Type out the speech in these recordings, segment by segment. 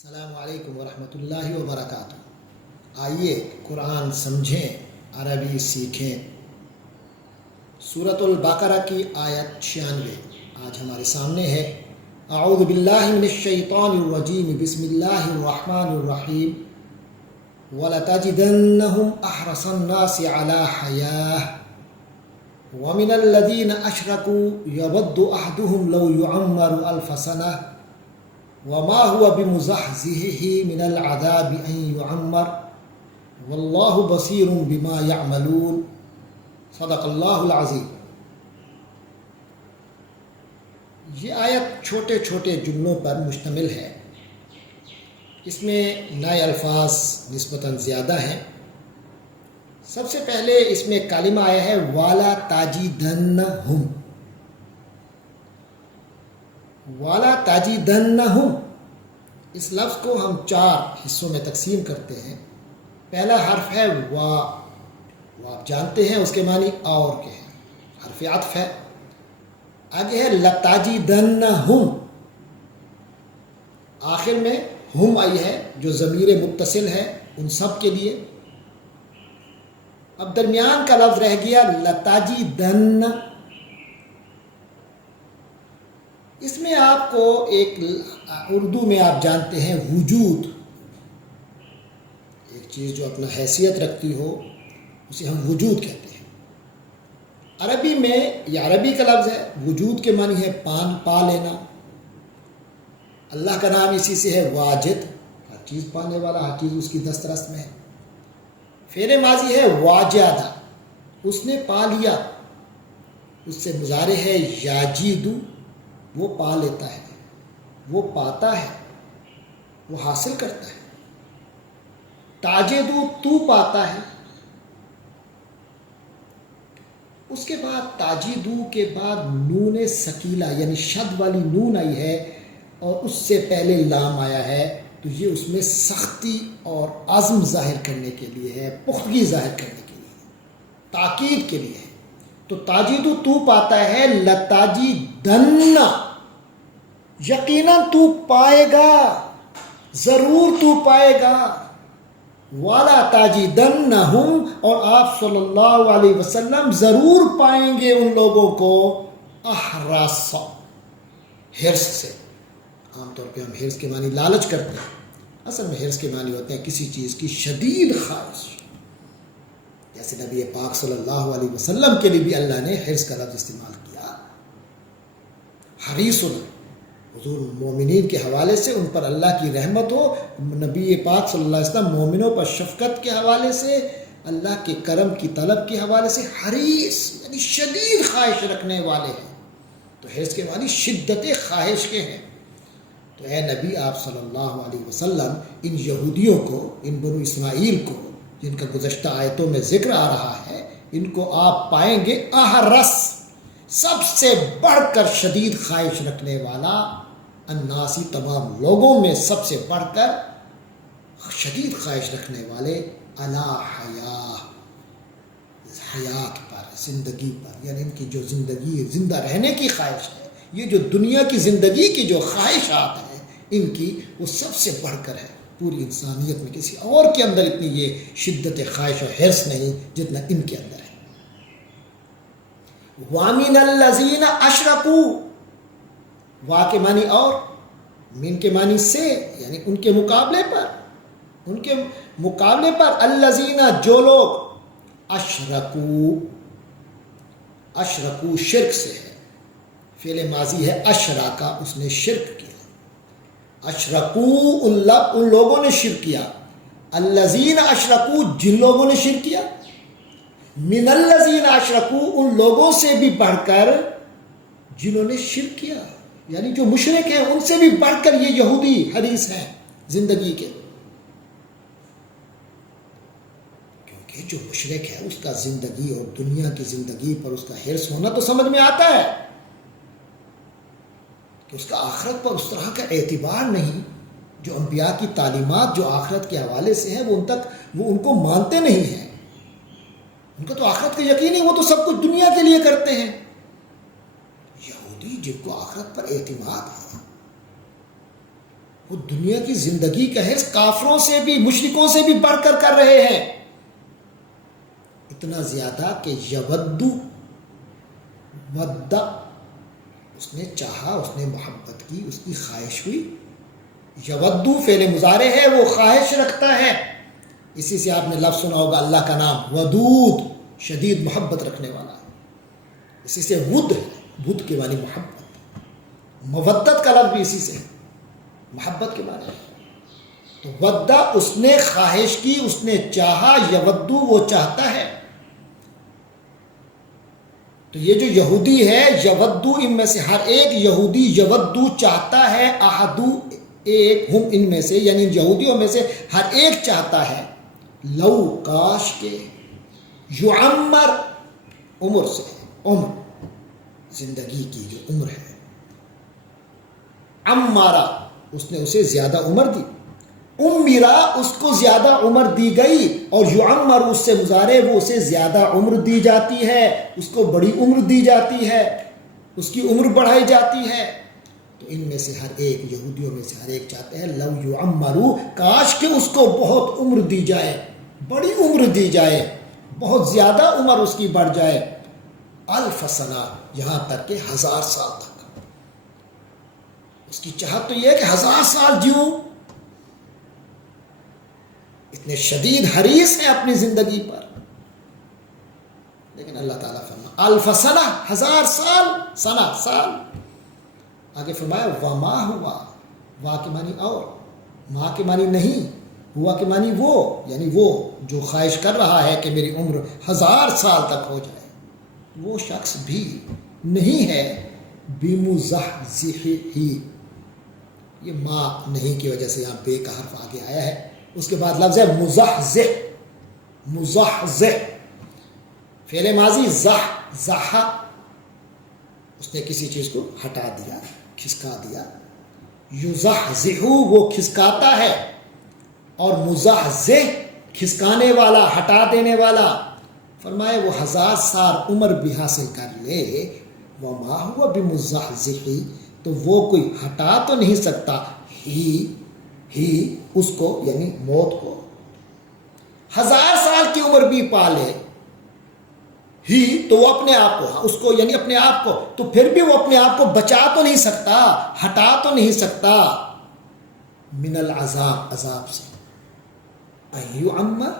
السلام علیکم ورحمۃ اللہ وبرکاتہ۔ آئیے قرآن سمجھیں، عربی سیکھیں۔ سورۃ البقرہ کی آیت 96 آج ہمارے سامنے ہے۔ اعوذ باللہ من الشیطان الرجیم، بسم اللہ الرحمن الرحیم۔ وَلَتَجِدَنَّهُمْ أَحْرَصَ النَّاسِ عَلَى حَيَاةٍ وَمِنَ الَّذِينَ أَشْرَكُوا يَوَدُّ أَحَدُهُمْ لَوْ يُعَمَّرُ أَلْفَ سَنَةٍ وما هو بمزحزحه من العذاب ان يعمر والله بصير بما يعملون۔ صدق اللہ العظیم۔ یہ آیت چھوٹے چھوٹے جملوں پر مشتمل ہے۔ اس میں نئے الفاظ نسبتاً زیادہ ہیں۔ سب سے پہلے اس میں کلمہ آیا ہے والا تاجدنہم۔ والا تاجدنہم، اس لفظ کو ہم 4 حصوں میں تقسیم کرتے ہیں۔ پہلا حرف ہے وا، وہ آپ جانتے ہیں اس کے معنی اور کے ہیں، حرف عطف ہے۔ آگے ہے لتاجدنہم، آخر میں ہم آئی ہے جو ضمیر متصل ہے ان سب کے لیے۔ اب درمیان کا لفظ رہ گیا لتاجدن۔ اس میں آپ کو ایک اردو میں آپ جانتے ہیں وجود، ایک چیز جو اپنا حیثیت رکھتی ہو اسے ہم وجود کہتے ہیں۔ عربی میں یہ عربی کا لفظ ہے، وجود کے معنی ہے پا لینا۔ اللہ کا نام اسی سے ہے واجد، ہر چیز پانے والا، ہر چیز اس کی دسترس میں ہے۔ فعل ماضی ہے واجدہ، اس نے پا لیا، اس سے مضارع ہے یاجیدو، وہ پا لیتا ہے، وہ پاتا ہے، وہ حاصل کرتا ہے۔ تاجدو، تو پاتا ہے۔ اس کے بعد تاجدو کے بعد نون ثقیلہ یعنی شد والی نون آئی ہے اور اس سے پہلے لام آیا ہے، تو یہ اس میں سختی اور عزم ظاہر کرنے کے لیے ہے، پختگی ظاہر کرنے کے لیے، تاکید کے لیے ہے۔ تو تاجدو تو پاتا ہے، لتاجدن یقیناً تو پائے گا، ضرور تو پائے گا۔ والا تاجدنہم، اور آپ صلی اللہ علیہ وسلم ضرور پائیں گے ان لوگوں کو احرص، حرص سے۔ عام طور پہ ہم حرص کے معنی لالچ کرتے ہیں، اصل میں حرص کے معنی ہوتے ہیں کسی چیز کی شدید خواہش۔ جیسے نبی پاک صلی اللہ علیہ وسلم کے لیے بھی اللہ نے حرص کا لفظ استعمال کیا، حریص، حضور مومنین کے حوالے سے ان پر اللہ کی رحمت ہو۔ نبی پاک صلی اللہ علیہ وسلم مومنوں پر شفقت کے حوالے سے، اللہ کے کرم کی طلب کے حوالے سے حریص یعنی شدید خواہش رکھنے والے ہیں۔ تو حرص کے معنی شدت خواہش کے ہیں۔ تو اے نبی آپ صلی اللہ علیہ وسلم ان یہودیوں کو، ان بنو اسماعیل کو جن کا گزشتہ آیتوں میں ذکر آ رہا ہے، ان کو آپ پائیں گے احرص، سب سے بڑھ کر شدید خواہش رکھنے والا، الناسی تمام لوگوں میں سب سے بڑھ کر شدید خواہش رکھنے والے، علی حیات پر، زندگی پر، یعنی ان کی جو زندگی زندہ رہنے کی خواہش ہے، یہ جو دنیا کی زندگی کی جو خواہشات ہیں ان کی، وہ سب سے بڑھ کر ہے۔ پوری انسانیت میں کسی اور کے اندر اتنی یہ شدت خواہش اور حرص نہیں جتنا ان کے اندر ہے۔ وَمِنَ الَّذِينَ أَشْرَكُوا، وا کے معنی اور، من کے معنی سے، یعنی ان کے مقابلے پر، الَّذِينَ جو لوگ، اشرکو شرک سے ہے، فعل ماضی ہے اشراکا، اس نے شرک کیا۔ اشرکو ان لوگوں نے شرک کیا، الَّذِينَ اشرکو جن لوگوں نے شرک کیا، من الذین اشرکوا ان لوگوں سے بھی بڑھ کر جنہوں نے شرک کیا، یعنی جو مشرک ہیں ان سے بھی بڑھ کر یہ یہودی حریص ہیں زندگی کے۔ کیونکہ جو مشرک ہے اس کا زندگی اور دنیا کی زندگی پر اس کا حرص ہونا تو سمجھ میں آتا ہے کہ اس کا آخرت پر اس طرح کا اعتبار نہیں، جو انبیاء کی تعلیمات جو آخرت کے حوالے سے ہیں وہ ان کو مانتے نہیں ہیں، ان کا تو آخرت کا یقین ہے، وہ تو سب کچھ دنیا کے لیے کرتے ہیں۔ یہودی جن کو آخرت پر اعتماد ہے، وہ دنیا کی زندگی کا حرص کافروں سے بھی مشرکوں سے بھی بڑھ کر رہے ہیں، اتنا زیادہ کہ یودو ودا، اس نے چاہا، اس نے محبت کی، اس کی خواہش ہوئی. یودو فعل مضارع ہے، وہ خواہش رکھتا ہے. اسی سے آپ نے لفظ سنا ہوگا اللہ کا نام ودود، شدید محبت رکھنے والا. اسی سے ود ہے، ود کے معنی محبت، مودت کا لفظ بھی اسی سے ہے، محبت کے معنی. تو ودا اس نے خواہش کی، اس نے چاہا، یودو وہ چاہتا ہے. تو یہ جو یہودی ہے یودو، ان میں سے ہر ایک یہودی یودو چاہتا ہے، احدو ایک، ہم ان میں سے یعنی یہودیوں میں سے ہر ایک چاہتا ہے، لو کاش کے، یعمر عمر سے، عمر زندگی کی جو عمر ہے، عمارا اس نے اسے زیادہ عمر دی، عمرا اس کو زیادہ عمر دی گئی، اور یعمر اس سے مضارع وہ اسے زیادہ عمر دی جاتی ہے، اس کو بڑی عمر دی جاتی ہے، اس کی عمر بڑھائی جاتی ہے. تو ان میں سے ہر ایک، یہودیوں میں سے ہر ایک چاہتے ہیں لو یعمرو، کاش کہ اس کو بہت عمر دی جائے، بڑی عمر دی جائے، بہت زیادہ عمر اس کی بڑھ جائے، الف سنہ، یہاں تک کہ 1000 سال تک. اس کی چاہت تو یہ ہے کہ 1000 سال جیوں. اتنے شدید حریص ہیں اپنی زندگی پر. لیکن اللہ تعالیٰ فرمایا الف سنہ، 1000 سال، سنہ سال. آگے فرمایا وما ہوا، وا کے معنی اور، ما کے معنی نہیں، ہوا کے معنی وہ، یعنی وہ جو خواہش کر رہا ہے کہ میری عمر 1000 سال تک ہو جائے، وہ شخص بھی نہیں ہے بمزحزحہ، یہ ما نہیں کی وجہ سے یہاں بے کا حرف آگے آیا ہے. اس کے بعد لفظ ہے مزحزح، مزحزح فعل ماضی، زح، اس نے کسی چیز کو ہٹا دیا، کھسکا دیا. یزحزح وہ کھسکاتا ہے، اور مزحزح کھسکانے والا، ہٹا دینے والا. فرمائے وہ 1000 سال عمر بھی حاصل کر لے، وما ہوا بمزحزح، تو وہ کوئی ہٹا تو نہیں سکتا ہی اس کو، یعنی موت کو. 1000 سال کی عمر بھی پالے ہی، تو وہ اپنے آپ کو، اس کو یعنی اپنے آپ کو، تو پھر بھی وہ اپنے آپ کو بچا تو نہیں سکتا، ہٹا تو نہیں سکتا من العذاب، عذاب سے. این یعمر،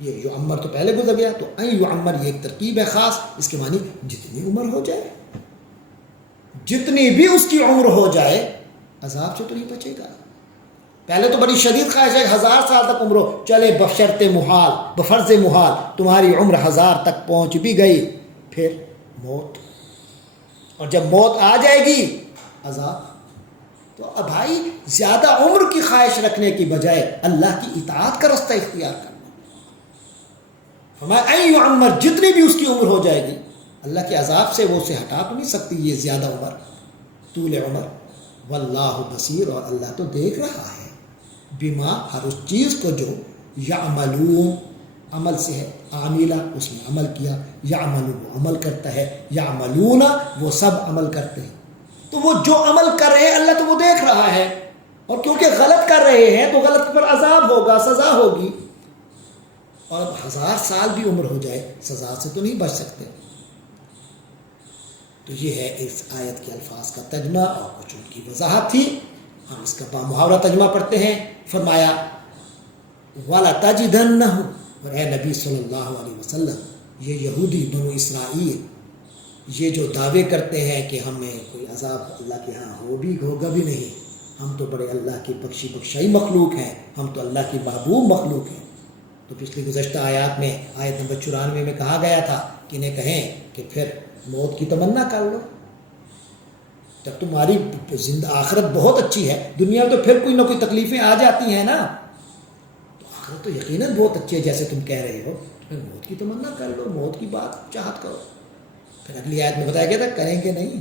یہ یعمر تو پہلے گزر گیا، تو این یعمر یہ ایک ترکیب ہے خاص، اس کے معنی جتنی عمر ہو جائے، جتنی بھی اس کی عمر ہو جائے، عذاب سے تو نہیں بچے گا. پہلے تو بڑی شدید خواہش ہے 1000 سال تک عمر ہو، چلے بشرط محال، بفرض محال تمہاری عمر 1000 تک پہنچ بھی گئی، پھر موت، اور جب موت آ جائے گی عذاب. تو اب بھائی زیادہ عمر کی خواہش رکھنے کی بجائے اللہ کی اطاعت کا رستہ اختیار کرنا. فرمایا این یعمر، جتنی بھی اس کی عمر ہو جائے گی، اللہ کے عذاب سے وہ اسے ہٹا تو نہیں سکتی یہ زیادہ عمر، طول عمر. واللہ بصیر، اور اللہ تو دیکھ رہا ہے، بما ہر اس چیز کو جو یعملون، عمل سے ہے، عاملہ اس نے عمل کیا، یعمل وہ عمل کرتا ہے، یعملون وہ سب عمل کرتے ہیں. تو وہ جو عمل کر رہے ہیں اللہ تو وہ دیکھ رہا ہے، اور کیونکہ غلط کر رہے ہیں تو غلط پر عذاب ہوگا، سزا ہوگی. اور اب 1000 سال بھی عمر ہو جائے سزا سے تو نہیں بچ سکتے. تو یہ ہے اس آیت کے الفاظ کا ترجمہ اور کچھ ان کی وضاحت تھی. ہم اس کا محاورہ ترجمہ پڑھتے ہیں. فرمایا وَلَتَجِدَنَّهُ، اور اے نبی صلی اللہ علیہ وسلم، یہ یہودی بنو اسرائیل یہ جو دعوے کرتے ہیں کہ ہمیں کوئی عذاب اللہ کے ہاں ہوگا بھی نہیں، ہم تو بڑے اللہ کی بخشائی مخلوق ہیں، ہم تو اللہ کی محبوب مخلوق ہیں. تو پچھلی گزشتہ آیات میں، آیت نمبر 94 میں کہا گیا تھا کہ انہیں کہیں کہ پھر موت کی تمنا کر لو، جب تمہاری آخرت بہت اچھی ہے، دنیا تو پھر کوئی نہ کوئی تکلیفیں آ جاتی ہیں نا، تو آخرت تو یقیناً بہت اچھی ہے جیسے تم کہہ رہے ہو، پھر موت کی تمنا کر لو، موت کی بات چاہت کرو. پھر اگلی آیت میں بتایا گیا تھا کریں گے نہیں.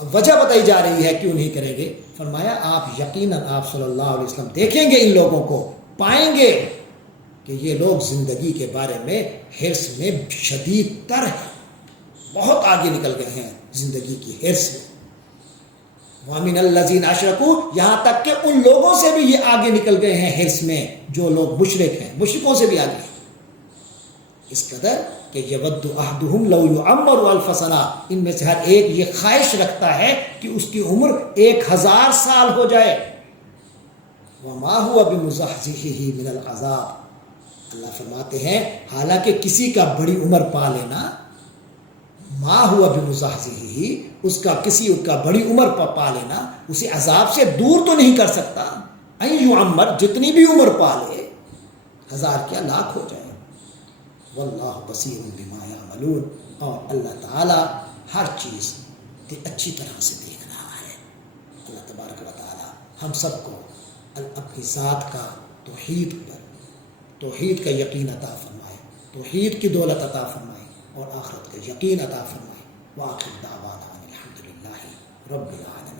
اب وجہ بتائی جا رہی ہے کیوں نہیں کریں گے. فرمایا آپ یقیناً آپ صلی اللہ علیہ وسلم دیکھیں گے ان لوگوں کو، پائیں گے کہ یہ لوگ زندگی کے بارے میں حرص میں شدید تر ہیں، بہت آگے نکل گئے ہیں زندگی کی حرص میں. وَمِنَ الَّذِينَ أَشْرَكُوا، یہاں تک کہ ان لوگوں سے بھی یہ آگے نکل گئے ہیں حرص میں جو لوگ مشرک ہیں، مشرکوں سے بھی آگے ہیں، اس قدر کہ یود احدہم لو یعمر الف سنہ، ان میں سے ہر ایک یہ خواہش رکھتا ہے کہ اس کی عمر 1000 سال ہو جائے. وما هو بمزحزحه من العذاب، اللہ فرماتے ہیں حالانکہ کسی کا بڑی عمر پا لینا، ما ہوا بمزحزحه، اس کا کسی کا بڑی عمر پا لینا اسے عذاب سے دور تو نہیں کر سکتا. ان یعمر، جتنی بھی عمر پا لے، 1000 کیا لاکھ ہو جائے. واللہ بصیر بما یعملون، اور اللہ تعالی ہر چیز اچھی طرح سے دیکھ رہا ہے. اللہ تبارک و تعالی ہم سب کو اپنی ذات کا توحید کا یقین عطا فرمائے، توحید کی دولت عطا فرمائے، اور آخرت کا یقین عطا فرمائے. وآخر دعوانا الحمدللہ رب العالمین.